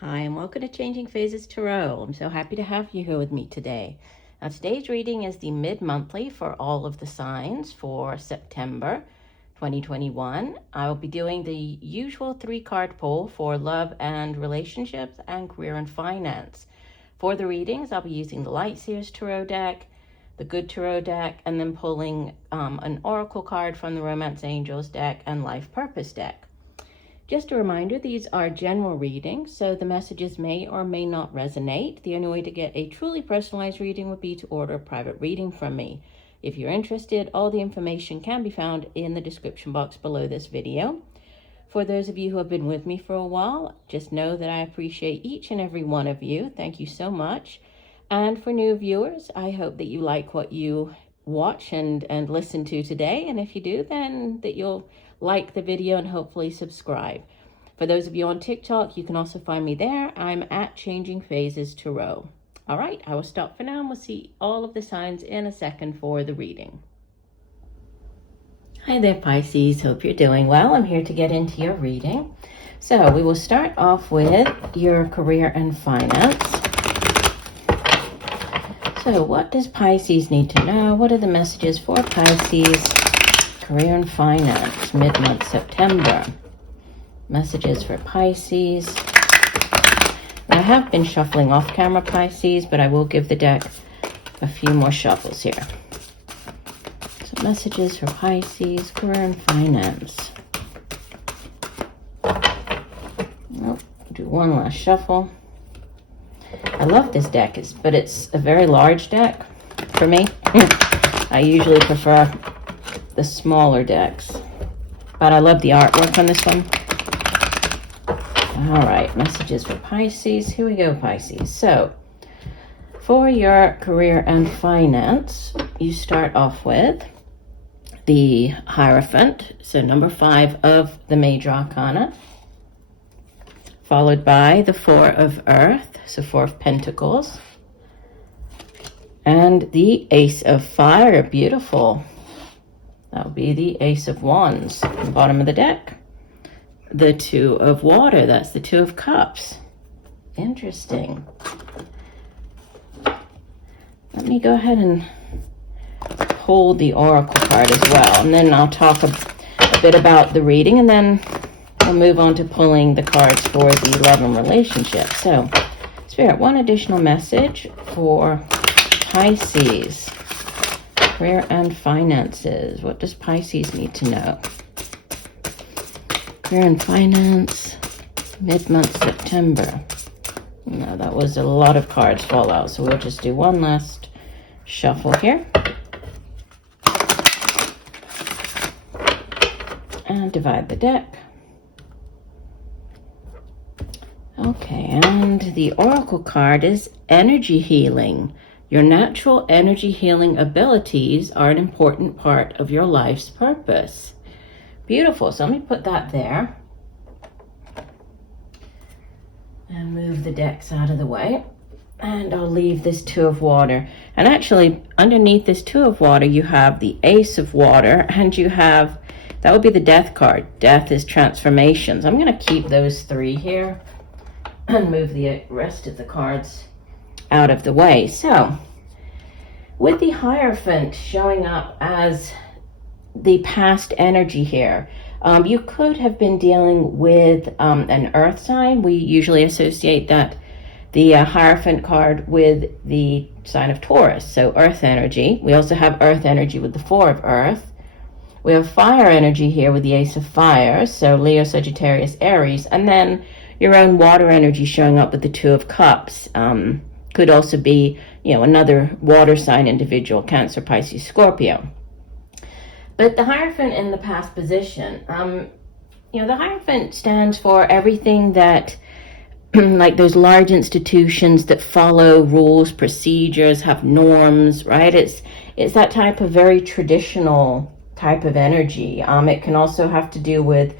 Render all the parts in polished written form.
Hi, and welcome to Changing Phases Tarot. I'm so happy to have you here with me today. Now, today's reading is the mid-monthly for all of the signs for September 2021. I will be doing the usual 3-card pull for love and relationships and career and finance. For the readings, I'll be using the Light Seers Tarot deck, the Good Tarot deck, and then pulling an Oracle card from the Romance Angels deck and Life Purpose deck. Just a reminder, these are general readings, so the messages may or may not resonate. The only way to get a truly personalized reading would be to order a private reading from me. If you're interested, all the information can be found in the description box below this video. For those of you who have been with me for a while, just know that I appreciate each and every one of you. Thank you so much. And for new viewers, I hope that you like what you watch and listen to today. And if you do, then that you'll like the video and hopefully subscribe. For those of you on TikTok, you can also find me there. I'm at Changing Phases Tarot. All right, I will stop for now and we'll see all of the signs in a second for the reading. Hi there, Pisces. Hope you're doing well. I'm here to get into your reading. So we will start off with your career and finance. So what does Pisces need to know? What are the messages for Pisces? Career and finance, mid-month September. Messages for Pisces. Now, I have been shuffling off camera, Pisces, but I will give the deck a few more shuffles here. So messages for Pisces, career and finance. Nope, do one last shuffle. I love this deck, but it's a very large deck for me. I usually prefer the smaller decks, but I love the artwork on this one. All right, messages for Pisces. Here we go, Pisces. So for your career and finance, you start off with the Hierophant, so number 5 of the Major Arcana, followed by the 4 of Earth, so 4 of Pentacles, and the Ace of Fire. Beautiful. That would be the Ace of Wands at the bottom of the deck. The 2 of Water, that's the 2 of Cups. Interesting. Let me go ahead and pull the Oracle card as well, and then I'll talk a bit about the reading, and then we'll move on to pulling the cards for the love and relationship. So, Spirit, one additional message for Pisces. Career and finances. What does Pisces need to know? Career and finance, mid-month September. No, that was a lot of cards fall out, so we'll just do one last shuffle here. And divide the deck. Okay, and the Oracle card is energy healing. Your natural energy healing abilities are an important part of your life's purpose. Beautiful. So let me put that there. And move the decks out of the way. And I'll leave this 2 of Water. And actually, underneath this 2 of Water, you have the Ace of Water. And you have, that would be the Death card. Death is transformations. I'm going to keep those 3 here. And move the rest of the cards out of the way. So with the Hierophant showing up as the past energy here, you could have been dealing with an earth sign. We usually associate the Hierophant card with the sign of Taurus, so earth energy. We also have earth energy with the 4 of Earth. We have fire energy here with the Ace of Fire, so Leo, Sagittarius, Aries, and then your own water energy showing up with the 2 of Cups. Could also be, another water sign individual, Cancer, Pisces, Scorpio. But the Hierophant in the past position, the Hierophant stands for everything that, like those large institutions that follow rules, procedures, have norms, right? It's that type of very traditional type of energy. It can also have to do with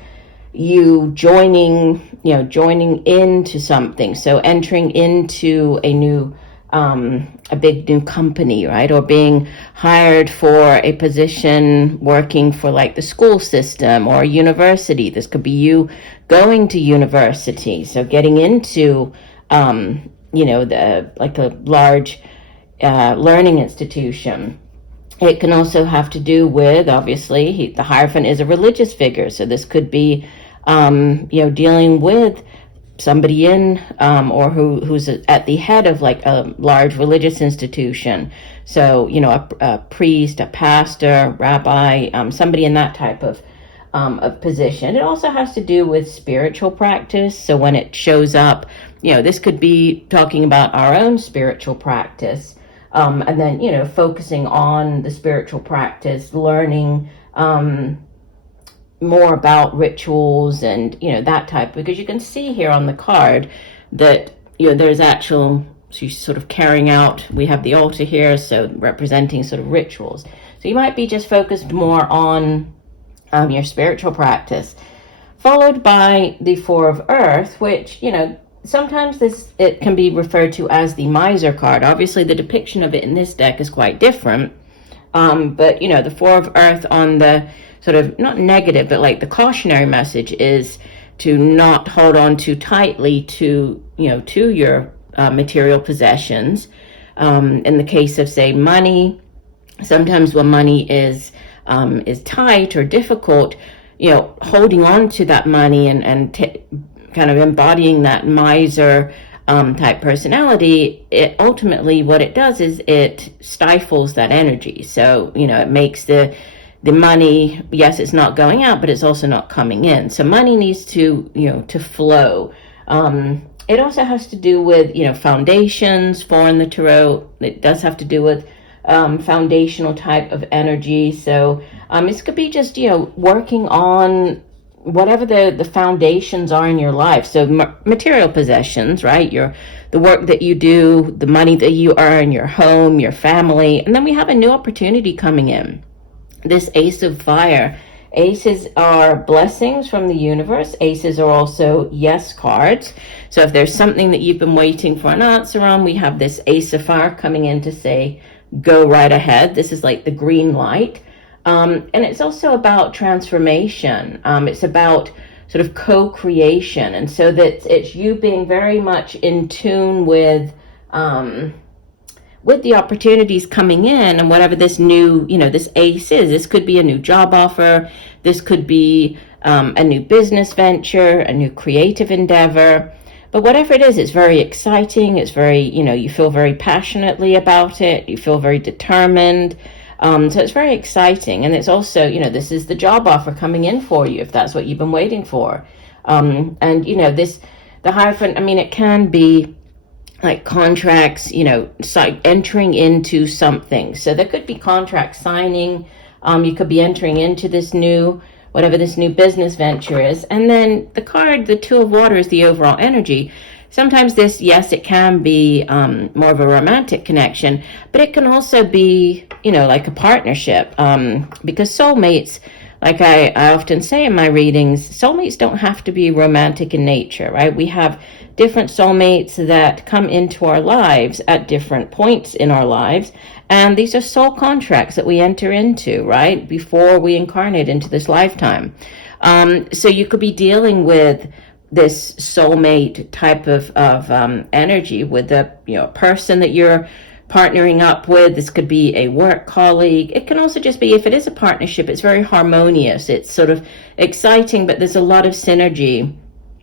you joining into something. So entering into a new a big new company, right? Or being hired for a position working for like the school system or university. This could be you going to university, so getting into the like a large learning institution. It can also have to do with, obviously, the Hierophant is a religious figure, so this could be dealing with somebody in or who's at the head of like a large religious institution. So a priest, a pastor, rabbi, somebody in that type of position. It also has to do with spiritual practice. So when it shows up, this could be talking about our own spiritual practice, and then focusing on the spiritual practice, learning more about rituals and that type, because you can see here on the card that there's actual, so you're sort of carrying out, we have the altar here, so representing sort of rituals. So you might be just focused more on your spiritual practice, followed by the Four of Earth, which sometimes it can be referred to as the Miser card. Obviously the depiction of it in this deck is quite different, but the Four of Earth on the sort of not negative, but like the cautionary message is to not hold on too tightly to your material possessions. In the case of, say, money, sometimes when money is tight or difficult, holding on to that money and kind of embodying that miser type personality, it ultimately, what it does is it stifles that energy. So it makes the money, yes, it's not going out, but it's also not coming in. So money needs to flow. It also has to do with foundations. Four in the tarot, it does have to do with foundational type of energy. So this could be just working on whatever the foundations are in your life. So material possessions, right? The work that you do, the money that you earn, your home, your family. And then we have a new opportunity coming in. This Ace of Fire. Aces are blessings from the universe. Aces are also yes cards. So if there's something that you've been waiting for an answer on, we have this Ace of Fire coming in to say, go right ahead. This is like the green light. And it's also about transformation. It's about sort of co-creation. And so that it's you being very much in tune with the opportunities coming in, and whatever this new, this ace is. This could be a new job offer. This could be a new business venture, a new creative endeavor. But whatever it is, it's very exciting. It's very, you feel very passionately about it. You feel very determined. So it's very exciting. And it's also, this is the job offer coming in for you, if that's what you've been waiting for. And, the Hierophant, it can be like contracts, entering into something. So there could be contract signing. You could be entering into this new, whatever this new business venture is. And then the card, the Two of Water, is the overall energy. Sometimes this, yes, it can be more of a romantic connection, but it can also be, like a partnership, because soulmates, like I often say in my readings, soulmates don't have to be romantic in nature, right? We have different soulmates that come into our lives at different points in our lives. And these are soul contracts that we enter into, right, before we incarnate into this lifetime. So you could be dealing with this soulmate type of energy with a person that you're partnering up with. This could be a work colleague. It can also just be, if it is a partnership, it's very harmonious. It's sort of exciting, but there's a lot of synergy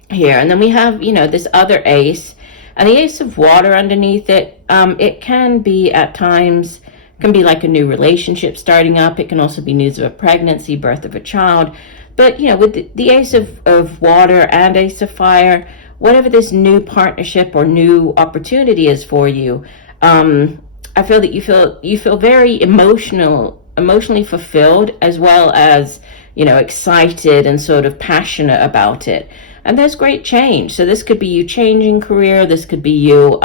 here. And then we have, this other ace, and the Ace of Water underneath it. It can be at times, can be like a new relationship starting up. It can also be news of a pregnancy, birth of a child. But, with the Ace of Water and Ace of Fire, whatever this new partnership or new opportunity is for you, I feel that you feel very emotionally fulfilled, as well as, excited and sort of passionate about it. And there's great change. So this could be you changing career. This could be you,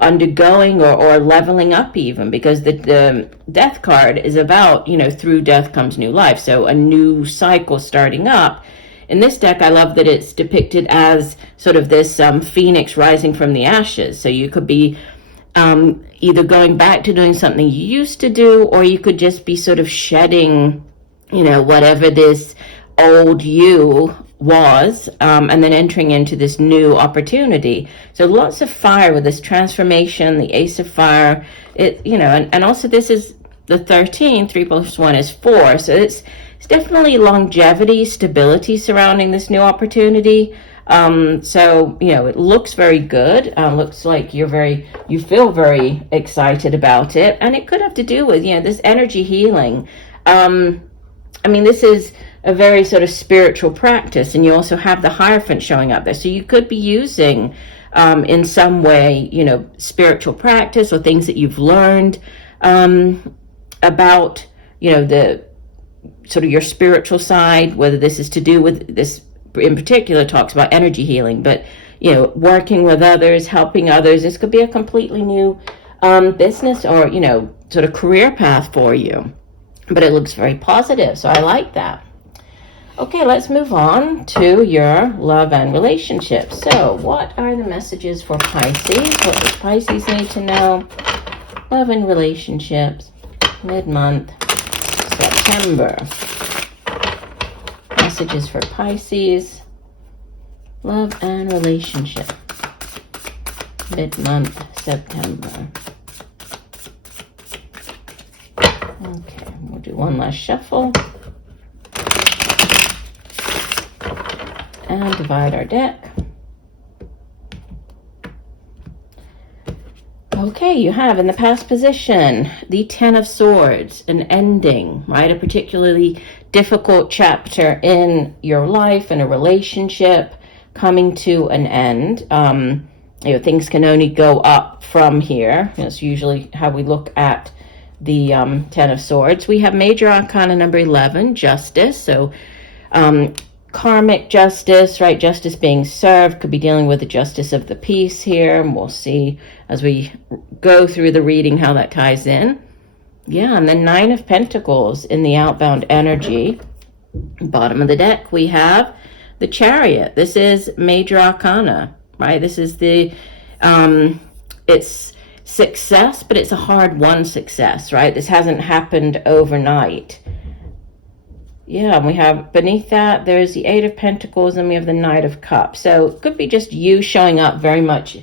undergoing or leveling up even, because the Death card is about, through death comes new life. So a new cycle starting up. in this deck, I love that it's depicted as sort of this phoenix rising from the ashes. So you could be either going back to doing something you used to do, or you could just be sort of shedding, whatever this old you was, and then entering into this new opportunity. So lots of fire with this transformation, the Ace of Fire. And also this is the 13, 3 plus 1 is 4. So it's definitely longevity, stability surrounding this new opportunity. So, it looks very good. Looks like you feel very excited about it. And it could have to do with, this energy healing. This is a very sort of spiritual practice, and you also have the Hierophant showing up there. So you could be using, in some way, spiritual practice or things that you've learned, about, the sort of your spiritual side, whether this is to do with this in particular talks about energy healing, but working with others, helping others. This could be a completely new business or sort of career path for you, but it looks very positive, so I like that. Okay, let's move on to your love and relationships. So what are the messages for Pisces? What does Pisces need to know? Love and relationships, mid-month, September. Messages for Pisces, love and relationship, mid-month, September. Okay, we'll do one last shuffle and divide our deck. Okay, you have in the past position the 10 of Swords, an ending, right? A particularly difficult chapter in your life and a relationship coming to an end. Things can only go up from here. That's usually how we look at the 10 of Swords. We have Major Arcana number 11, Justice. So karmic justice, right? Justice being served, could be dealing with the justice of the peace here. And we'll see as we go through the reading how that ties in. Yeah, and then 9 of Pentacles in the outbound energy. Bottom of the deck, we have the Chariot. This is Major Arcana, right? This is it's success, but it's a hard-won success, right? This hasn't happened overnight. Yeah, and we have beneath that, there's the 8 of Pentacles, and we have the Knight of Cups. So it could be just you showing up very much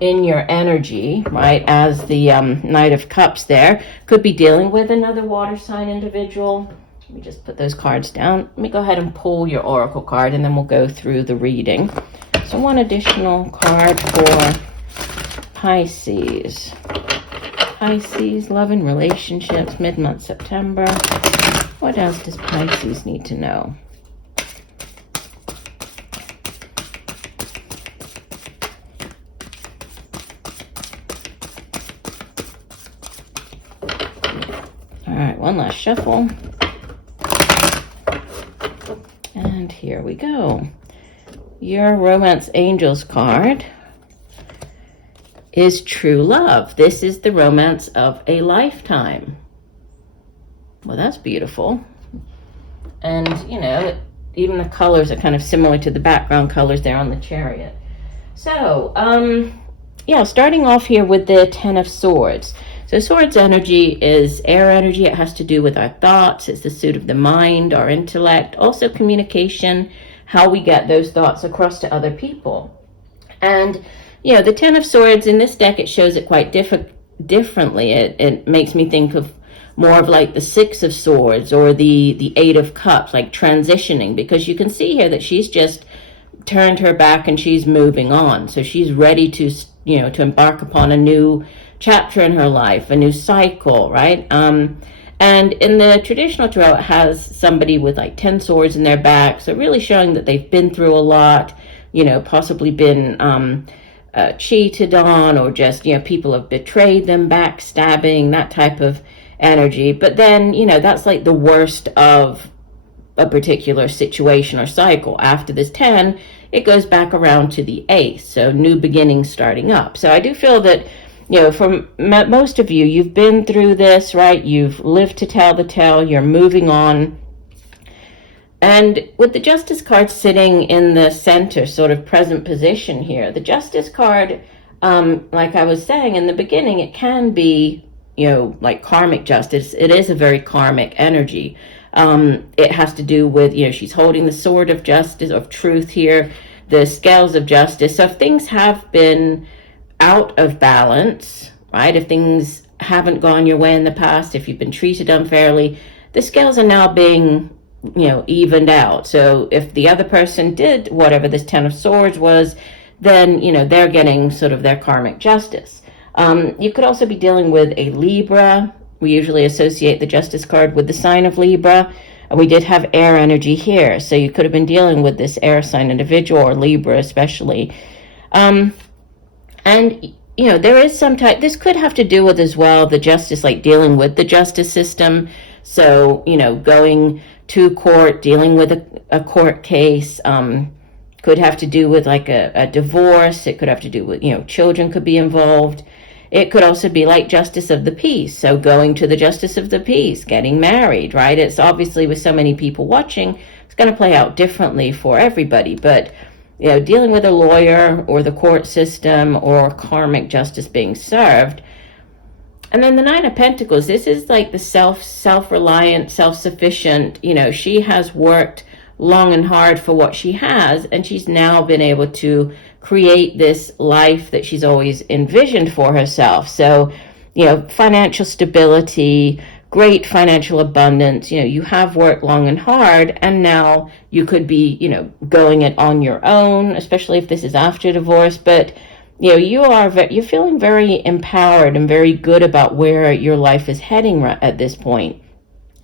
in your energy, right, as the Knight of Cups there. Could be dealing with another water sign individual. Let me just put those cards down. Let me go ahead and pull your oracle card, and then we'll go through the reading. So one additional card for Pisces. Pisces, love and relationships, mid-month September. What else does Pisces need to know? All right, one last shuffle. And here we go. Your Romance Angels card is True Love. This is the romance of a lifetime. Well, that's beautiful. And, even the colors are kind of similar to the background colors there on the Chariot. So, starting off here with the 10 of Swords. So Swords energy is air energy. It has to do with our thoughts. It's the suit of the mind, our intellect, also communication, how we get those thoughts across to other people. And, the 10 of Swords in this deck, it shows it quite differently. It makes me think of more of like the 6 of Swords or the 8 of Cups, like transitioning, because you can see here that she's just turned her back and she's moving on. So she's ready to, to embark upon a new chapter in her life, a new cycle, right? And in the traditional tarot, it has somebody with like 10 swords in their back. So really showing that they've been through a lot, possibly been cheated on, or just, people have betrayed them, backstabbing, that type of energy. But then, that's like the worst of a particular situation or cycle. After this 10, it goes back around to the Ace. So new beginnings starting up. So I do feel that, for most of you, you've been through this, right? You've lived to tell the tale. You're moving on. And with the Justice card sitting in the center, sort of present position here, the Justice card, like I was saying in the beginning, it can be, like karmic justice. It is a very karmic energy. It has to do with, she's holding the sword of justice, of truth here, the scales of justice. So if things have been out of balance, right, if things haven't gone your way in the past, if you've been treated unfairly, the scales are now being evened out. So if the other person did whatever this Ten of Swords was, then they're getting sort of their karmic justice. You could also be dealing with a Libra. We usually associate the Justice card with the sign of Libra. We did have air energy here, so you could have been dealing with this air sign individual, or Libra especially. And there is some type, this could have to do with as well the justice, like dealing with the justice system. So, going to court, dealing with a court case, could have to do with like a divorce. It could have to do with, children could be involved. It could also be like justice of the peace. So going to the justice of the peace, getting married, right? It's obviously, with so many people watching, it's going to play out differently for everybody. But, dealing with a lawyer or the court system or karmic justice being served. And then the Nine of Pentacles, this is like the self-reliant, self-sufficient, she has worked long and hard for what she has, and she's now been able to create this life that she's always envisioned for herself. So, financial stability, great financial abundance, you have worked long and hard, and now you could be, going it on your own, especially if this is after divorce. But you're feeling very empowered and very good about where your life is heading at this point.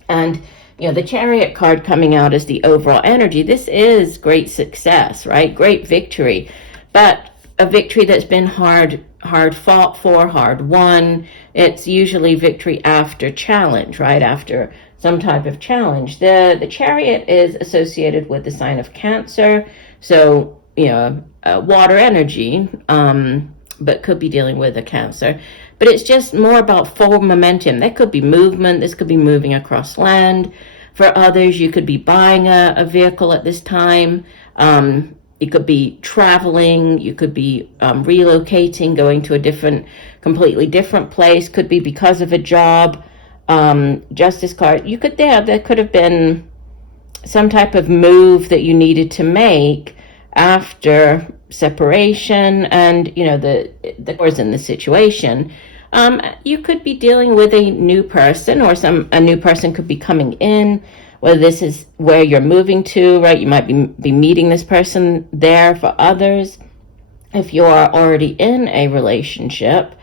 And the Chariot card coming out as the overall energy, this is great success, right? Great victory, but a victory that's been hard fought for, hard won. It's usually victory after challenge, right? After some type of challenge. The Chariot is associated with the sign of Cancer, so water energy, but could be dealing with a Cancer. But it's just more about forward momentum. There could be movement. This could be moving across land. For others, you could be buying a vehicle at this time. You could be traveling. You could be relocating, going to a completely different place. Could be because of a job. Justice card. There could have been some type of move that you needed to make after separation, and the was in the situation. You could be dealing with a new person, or a new person could be coming in, whether this is where you're moving to, right? You might be meeting this person there. For others, if you are already in a relationship,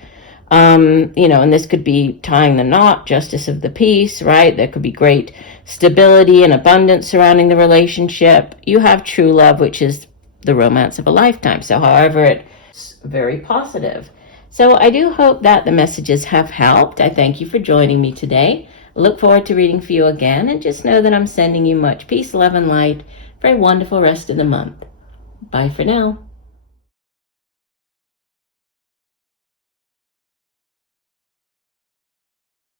and this could be tying the knot, justice of the peace, right? There could be great stability and abundance surrounding the relationship. You have true love, which is the romance of a lifetime. So however, it's very positive. So I do hope that the messages have helped. I thank you for joining me today. I look forward to reading for you again, and just know that I'm sending you much peace, love, and light for a wonderful rest of the month. Bye for now.